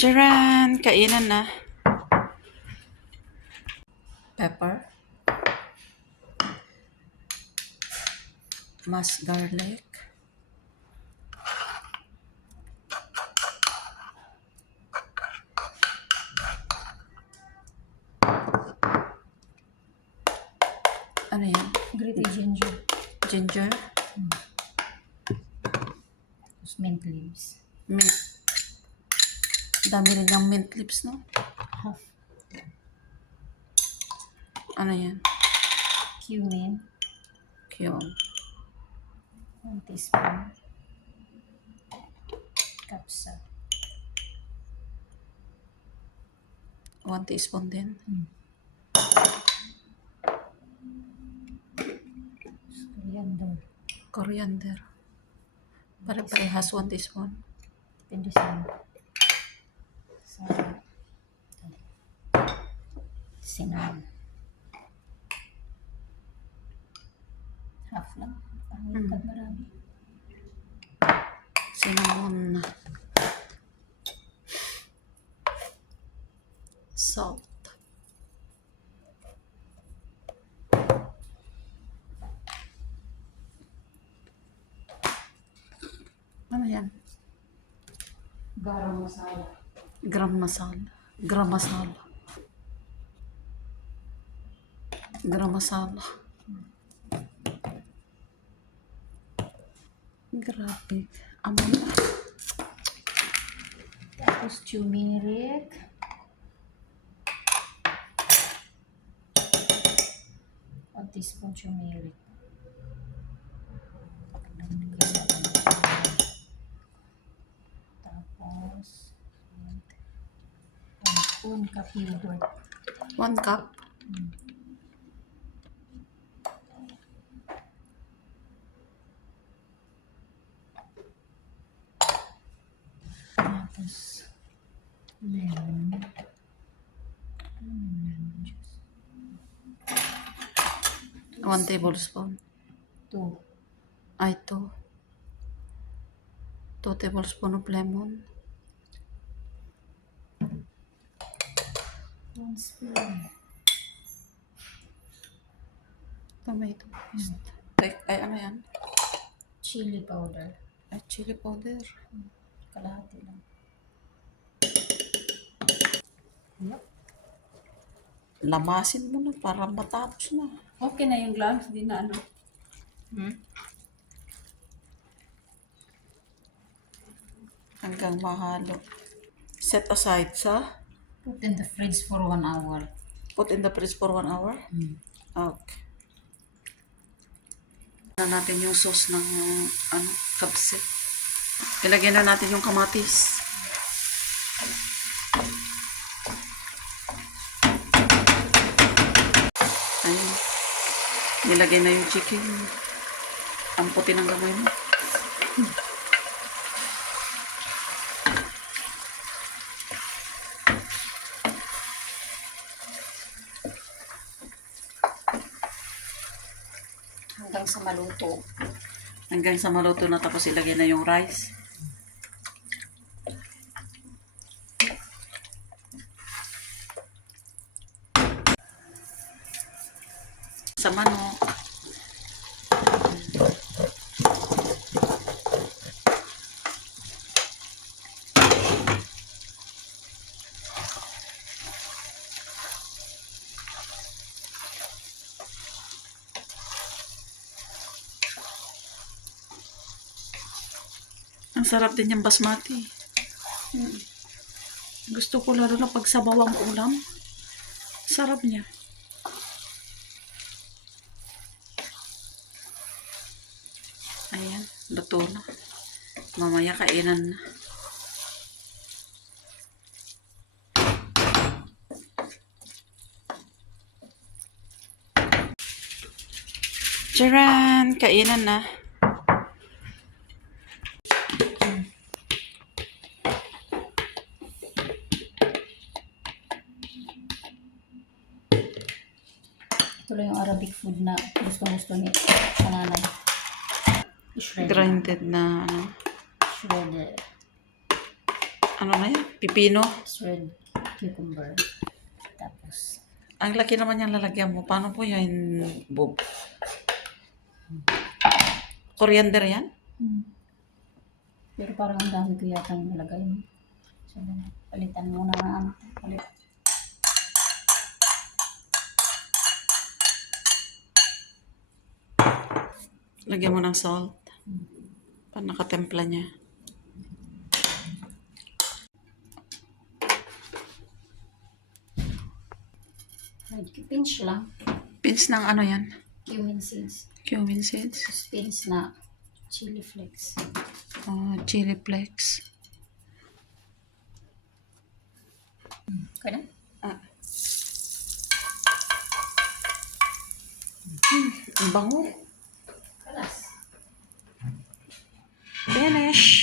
Charan! Kainan na. Pepper. Mas garlic. Ano yan? Grated ginger. Ginger. Tapos mint leaves. Mint. Dami rin yung mint leaves, no? Half Ano yan? cumin. Cumin. 1 teaspoon. Kapsa. 1 teaspoon din. Coriander. Coriander. Pare-parehas 1 teaspoon. Depende sa cinnamon. Half lang. Pangit pag marami. Cinnamon. Salt. Ano yan? Garam masala. Gram masala. Gram masala. Gram masala. Grabe. Amoy na. Tapos turmeric. One teaspoon turmeric. Tapos 1 cup yogurt. 1 cup. Tapos lemon. Lemon juice. 1 tablespoon. 2. Ay, 2. 2 tablespoon of lemon. 1 spoon. Tomato paste. Ay, ano yan? Chili powder. Ay, chili powder. Kalahati lang. Yup. Lamasin mo na para matapos na. Okay na yung gloves, di na ano. Hanggang mahalo. Set aside sa? Put in the fridge for 1 hour. Put in the fridge for 1 hour? Okay. Na natin yung sauce ng kabse. Ilagay na natin yung kamatis. Ayun. Nilagay na yung chicken. Ang puti ng gamay mo. Hanggang sa maluto. Hanggang sa maluto na, tapos ilagay na yung rice. Sa manok. Ang sarap din yung basmati. Gusto ko lalo na pag sabaw ang ulam. Sarap niya. Ayan, luto na. Mamaya kainan na. Charan! Kainan na. Ito lang yung Arabic food na gusto ni nanay. Grinded na Shredded. Ano na yan? Pipino. shred cucumber. Tapos, Ang laki naman yung lalagyan mo. Paano po yan, Bob? Coriander yan? pero parang ang dami ko yata yung nilagay mo. So, palitan muna nga ang palit. Lagyan mo ng salt. Para nakatempla niya. Pinch lang. Pins ng ano yan? Cumin seeds. Cumin seeds. Tapos pinch na chili flakes. Chili flakes. Kaya na? Ang bango. Kalas. Finish.